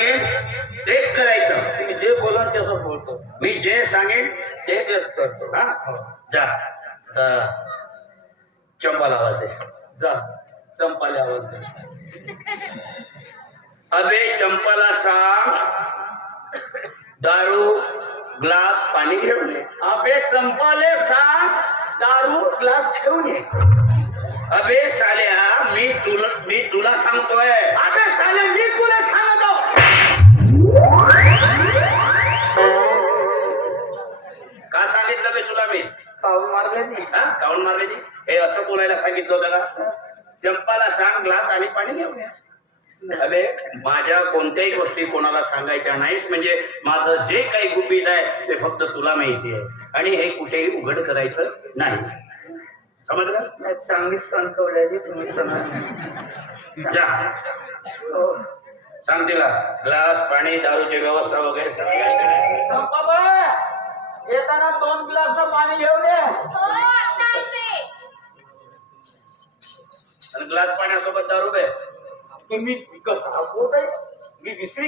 सांगेन तेच करायचं. तुम्ही जे बोला तसंच बोलतो. मी जे सांगेन तेच करतो. हा जा. तर चंपाला आवाज दे. जा चंपाला आवाज दे. अबे चंपाला सांग दारू ग्लास पाणी घेऊन ये. अबे चंपाले सांग दारू ग्लास ठेवून ये. अबे साल्या मी तुला सांगतोय. अबे साले मी तुला सांगतो. का सांगितलं बे तुला मी? काऊन मारले नाही? हा काऊन मारले ती? हे असं बोलायला सांगितलं होतं का? चंपाला सांग ग्लास आणि पाणी घेऊन ये. अबे माझ्या कोणत्याही गोष्टी कोणाला सांगायच्या नाहीस. म्हणजे माझं जे काही गुपित आहे ते फक्त तुला माहिती आहे आणि हे कुठेही उघड करायचं नाही. समजलं? चांगली सणकवल्याची तुम्ही सण. जा सांग तिला ग्लास पाणी दारूची व्यवस्था वगैरे सगळी आहे का नाही? चंपाबाई येताना 2 ग्लास पाणी घेऊन ये. आणि ग्लास पाण्यासोबत दारू बे. तुम्ही कसं बोलताय? मी विसरी